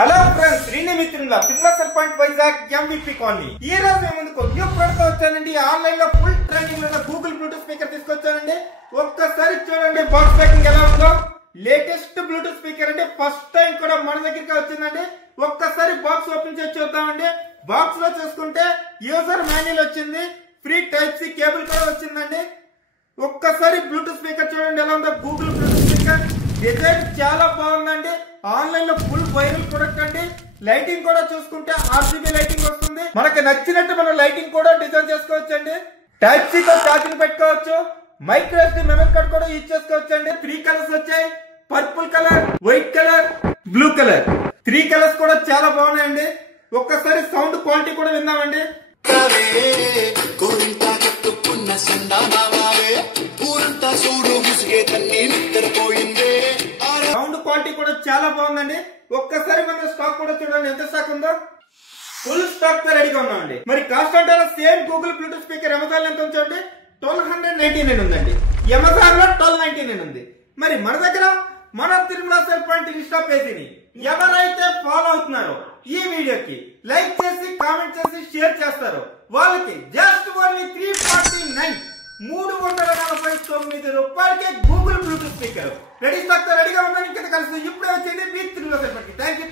Hello friends, శ్రీనిమిత్రుల పిల్లసర్ point Vizag MVP colony. ఈ రోజు మేము ముందుకు న్యూ ప్రొడక్ట్ వచ్చానండి. ఆన్లైన్ లో ఫుల్ ట్రెండింగ్ లో గూగుల్ బ్లూటూత్ స్పీకర్ తీసుకొచ్చానండి. ఒక్కసారి చూడండి బాక్స్ ప్యాకింగ్ ఎలా ఉందో. లేటెస్ట్ బ్లూటూత్ స్పీకర్ అంటే ఫస్ట్ టైం కూడా మన దగ్గరికి వచ్చిందండి. ఒక్కసారి బాక్స్ ఓపెన్ చేసి చూద్దామండి. బాక్స్ లో చూసుకుంటే యూజర్ మాన్యువల్ వచ్చింది, ఫ్రీ టైప్ సి కేబుల్ కూడా వచ్చిందండి. ఒక్కసారి బ్లూటూత్ స్పీకర్ చూడండి ఎలా ఉందో. గూగుల్ బ్లూటూత్ స్పీకర్ డిజైన్ చాలా బాగుందండి. ఆన్లైన్ లో ఫుల్ వైరల్ ప్రొడక్ట్ అండి. లైటింగ్ కూడా చూసుకుంటే RGB లైటింగ్ వస్తుంది. మనకి నచ్చినట్టు మనం లైటింగ్ కూడా డిజైన్ చేసుకోవచ్చు అండి. టైప్ సి తో ఛార్జింగ్ పెట్టుకోవచ్చు. మైక్రో SD మెమరీ కార్డ్ కూడా యూజ్ చేసుకోవచ్చు అండి. 3 కలర్స్ వచ్చాయి, purple colour, white colour, blue colour. 3 colours కూడా చాలా బాగున్నాయండి. ఒక్కసారి సౌండ్ క్వాలిటీ కూడా విందామండి. సౌండ్ క్వాలిటీ కూడా చాలా బాగుందండి. ఒక్కసారి మన స్టాక్ కూడా చూడండి ఎంత స్టాక్ ఉందో. ఫుల్ స్టాక్ తో రెడీగా ఉన్నామండి. మరి కాస్ట్ అంటారా? Same Google Bluetooth speaker Amazon ఎంత చూడండి, 1299 ఉందండి. అమెజాన్ లో 1299 ఉంది. మరి మన దగ్గర మన తిరుమల సెల్ పాయింట్ ఇన్స్టా పేజీని ఎవరైతే ఫాలో అవుతున్నారో ఈ వీడియోకి లైక్ చేసి కామెంట్ చేసి షేర్ చేస్తారో వాళ్ళకి జస్ట్ ఓన్లీ 349 రూపాయలకే Google Bluetooth speaker ready stock తో రెడీగా ఉందని ఇక్కడ కలిసి ఇప్పుడే వచ్చింది మీ Tirumala cell point. Thank you.